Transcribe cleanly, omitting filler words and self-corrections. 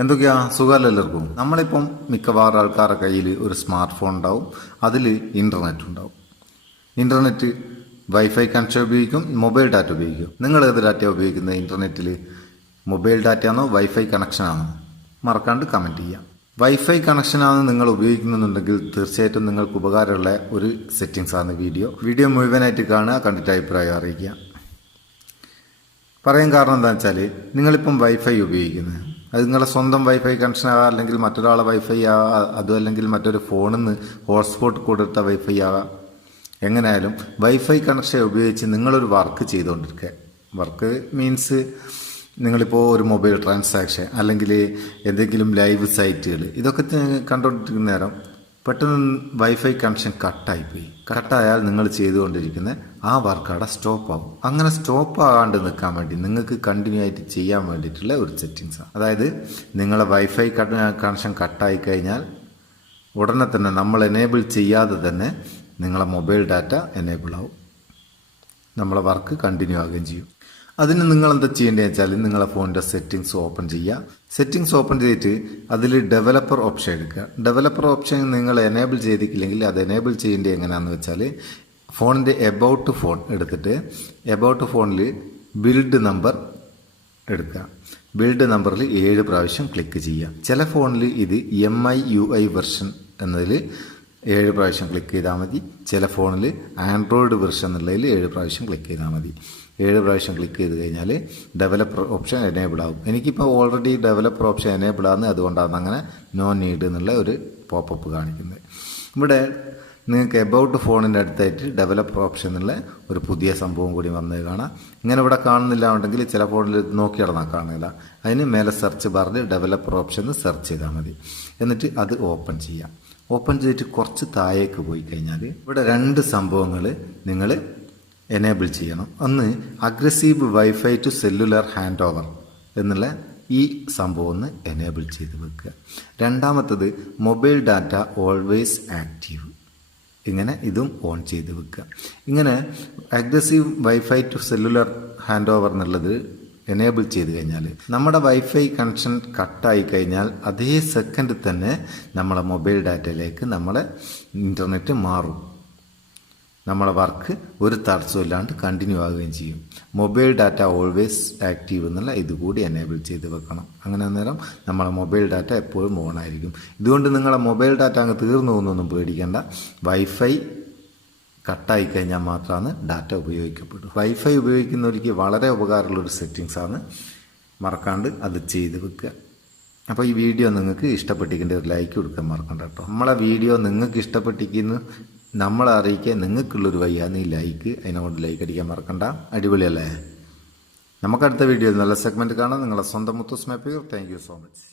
എന്തൊക്കെയാ സുഖമല്ല എല്ലാവർക്കും. നമ്മളിപ്പം മിക്കവാറും ആൾക്കാരുടെ കയ്യിൽ ഒരു സ്മാർട്ട് ഫോൺ ഉണ്ടാവും, അതിൽ ഇൻ്റർനെറ്റ് ഉണ്ടാവും. ഇൻ്റർനെറ്റ് വൈഫൈ കണക്ഷൻ ഉപയോഗിക്കും, മൊബൈൽ ഡാറ്റ ഉപയോഗിക്കും. നിങ്ങൾ ഏത് ഡാറ്റ ഉപയോഗിക്കുന്നത്? ഇൻ്റർനെറ്റിൽ മൊബൈൽ ഡാറ്റയാണോ വൈഫൈ കണക്ഷനാണോ? മറക്കാണ്ട് കമൻറ്റ് ചെയ്യാം. വൈഫൈ കണക്ഷനാണ് നിങ്ങൾ ഉപയോഗിക്കുന്നുണ്ടെങ്കിൽ തീർച്ചയായിട്ടും നിങ്ങൾക്ക് ഉപകാരമുള്ള ഒരു സെറ്റിങ്സ് ആണ് വീഡിയോ മുഴുവനായിട്ട് കാണുക, കണ്ടിട്ട് അഭിപ്രായം അറിയിക്കുക. പറയാൻ കാരണം എന്താണെന്ന് വെച്ചാൽ നിങ്ങളിപ്പം വൈഫൈ ഉപയോഗിക്കുന്നത് അത് നിങ്ങളുടെ സ്വന്തം വൈഫൈ കണക്ഷൻ ആകാം, അല്ലെങ്കിൽ മറ്റൊരാളെ വൈഫൈ ആകാം, അതും അല്ലെങ്കിൽ മറ്റൊരു ഫോണിൽ നിന്ന് ഹോട്ട്സ്പോട്ട് കൊടുത്ത വൈഫൈ ആകാം. എങ്ങനെയായാലും വൈഫൈ കണക്ഷൻ ഉപയോഗിച്ച് നിങ്ങളൊരു വർക്ക് ചെയ്തുകൊണ്ടിരിക്കുക. വർക്ക് മീൻസ് നിങ്ങളിപ്പോൾ ഒരു മൊബൈൽ ട്രാൻസാക്ഷൻ അല്ലെങ്കിൽ എന്തെങ്കിലും ലൈവ് സൈറ്റുകൾ ഇതൊക്കെ കണ്ടുകൊണ്ടിരിക്കുന്ന നേരം പെട്ടെന്ന് വൈഫൈ കണക്ഷൻ കട്ടായിപ്പോയി. കട്ടായാൽ നിങ്ങൾ ചെയ്തുകൊണ്ടിരിക്കുന്ന ആ വർക്ക് അവിടെ സ്റ്റോപ്പ് ആവും. അങ്ങനെ സ്റ്റോപ്പ് ആകാണ്ട് നിൽക്കാൻ വേണ്ടി നിങ്ങൾക്ക് കണ്ടിന്യൂ ആയിട്ട് ചെയ്യാൻ വേണ്ടിയിട്ടുള്ള ഒരു സെറ്റിങ്സാണ്. അതായത് നിങ്ങളെ വൈഫൈ കണക്ഷൻ കട്ടായി കഴിഞ്ഞാൽ ഉടനെ തന്നെ നമ്മൾ എനേബിൾ ചെയ്യാതെ തന്നെ നിങ്ങളെ മൊബൈൽ ഡാറ്റ എനേബിൾ ആവും, നമ്മളെ വർക്ക് കണ്ടിന്യൂ ആവുകയും ചെയ്യും. അതിന് നിങ്ങൾ എന്താ ചെയ്യേണ്ടതെന്ന് വെച്ചാൽ നിങ്ങളെ ഫോണിൻ്റെ സെറ്റിങ്സ് ഓപ്പൺ ചെയ്യുക. സെറ്റിങ്സ് ഓപ്പൺ ചെയ്തിട്ട് അതിൽ ഡെവലപ്പർ ഓപ്ഷൻ എടുക്കുക. ഡെവലപ്പർ ഓപ്ഷൻ നിങ്ങൾ എനേബിൾ ചെയ്തിട്ടില്ലെങ്കിൽ അത് എനേബിൾ ചെയ്യേണ്ടത് എങ്ങനെയാണെന്ന് വെച്ചാൽ ഫോണിൻ്റെ എബൌട്ട് ഫോൺ എടുത്തിട്ട് എബൌട്ട് ഫോണിൽ ബിൽഡ് നമ്പർ എടുക്കുക. ബിൽഡ് നമ്പറിൽ 7 പ്രാവശ്യം ക്ലിക്ക് ചെയ്യുക. ചില ഫോണിൽ ഇത് MIUI വെർഷൻ എന്നതിൽ 7 പ്രാവശ്യം ക്ലിക്ക് ചെയ്താൽ മതി. ചില ഫോണിൽ ആൻഡ്രോയിഡ് വെർഷൻ എന്നുള്ളതിൽ 7 പ്രാവശ്യം ക്ലിക്ക് ചെയ്താൽ മതി. 7 പ്രാവശ്യം ക്ലിക്ക് ചെയ്ത് കഴിഞ്ഞാൽ ഡെവലപ്പർ ഓപ്ഷൻ എനേബിൾ ആവും. എനിക്കിപ്പോൾ ഓൾറെഡി ഡെവലപ്പർ ഓപ്ഷൻ എനേബിൾ ആണ്, അതുകൊണ്ടാണ് അങ്ങനെ നോ നീഡ് എന്നുള്ള ഒരു പോപ്പപ്പ് കാണിക്കുന്നത്. ഇവിടെ നിങ്ങൾക്ക് എബൌട്ട് ഫോണിൻ്റെ അടുത്തായിട്ട് ഡെവലപ്പർ ഓപ്ഷൻ എന്നുള്ള ഒരു പുതിയ സംഭവം കൂടി വന്നത് കാണാം. ഇങ്ങനെ ഇവിടെ കാണുന്നില്ല ഉണ്ടെങ്കിൽ ചില ഫോണിൽ നോക്കി നടന്നാൽ കാണില്ല. അതിന് മേലെ സെർച്ച് ബാറിൽ ഡെവലപ്പർ ഓപ്ഷൻ സെർച്ച് ചെയ്താൽ മതി. എന്നിട്ട് അത് ഓപ്പൺ ചെയ്യാം. ഓപ്പൺ ചെയ്തിട്ട് കുറച്ച് താഴേക്ക് പോയി കഴിഞ്ഞാൽ ഇവിടെ 2 സംഭവങ്ങൾ നിങ്ങൾ എനേബിൾ ചെയ്യണം. ഒന്ന് aggressive wifi to cellular hand over എന്നുള്ള ഈ സംഭവം ഒന്ന് എനേബിൾ ചെയ്ത് വെക്കുക. രണ്ടാമത്തത് മൊബൈൽ ഡാറ്റ ഓൾവേസ് ആക്റ്റീവ്, ഇങ്ങനെ ഇതും ഓൺ ചെയ്ത് വെക്കുക. ഇങ്ങനെ aggressive wifi to cellular hand over എന്നുള്ളത് എനേബിൾ ചെയ്ത് കഴിഞ്ഞാൽ നമ്മുടെ വൈഫൈ കണക്ഷൻ കട്ടായി കഴിഞ്ഞാൽ അതേ സെക്കൻഡ് തന്നെ നമ്മളെ മൊബൈൽ ഡാറ്റയിലേക്ക് നമ്മളെ ഇൻ്റർനെറ്റ് മാറും. നമ്മളെ വർക്ക് ഒരു തടസ്സമില്ലാണ്ട് കണ്ടിന്യൂ ആവുകയും ചെയ്യും. മൊബൈൽ ഡാറ്റ ഓൾവേസ് ആക്റ്റീവ് എന്നുള്ള ഇതുകൂടി എനേബിൾ ചെയ്ത് വെക്കണം. അങ്ങനെ അന്നേരം നമ്മളെ മൊബൈൽ ഡാറ്റ എപ്പോഴും ഓൺ ആയിരിക്കും. ഇതുകൊണ്ട് നിങ്ങളെ മൊബൈൽ ഡാറ്റ അങ്ങ് തീർന്നു പോകുന്നൊന്നും പേടിക്കേണ്ട. വൈഫൈ കട്ടായി കഴിഞ്ഞാൽ മാത്രമാണ് ഡാറ്റ ഉപയോഗിക്കപ്പെടും. വൈഫൈ ഉപയോഗിക്കുന്നവർക്ക് വളരെ ഉപകാരമുള്ളൊരു സെറ്റിങ്സാണ്, മറക്കാണ്ട് അത് ചെയ്ത് വെക്കുക. അപ്പോൾ ഈ വീഡിയോ നിങ്ങൾക്ക് ഇഷ്ടപ്പെട്ടിരിക്കേണ്ട ഒരു ലൈക്ക് കൊടുക്കാൻ മറക്കണ്ട കേട്ടോ. നമ്മളെ വീഡിയോ നിങ്ങൾക്ക് ഇഷ്ടപ്പെട്ടിരിക്കുന്നു നമ്മളെ അറിയിക്കുക. നിങ്ങൾക്കുള്ളൊരു വഴിയാണ് ഈ ലൈക്ക്, അതിനോട് ലൈക്ക് അടിക്കാൻ മറക്കണ്ട. അടിപൊളിയല്ലേ? നമുക്കടുത്ത വീഡിയോയിൽ നല്ല സെഗ്മെൻറ്റ് കാണാം. നിങ്ങളെ സ്വന്തം Muthoos Meppayur. Thank you so much.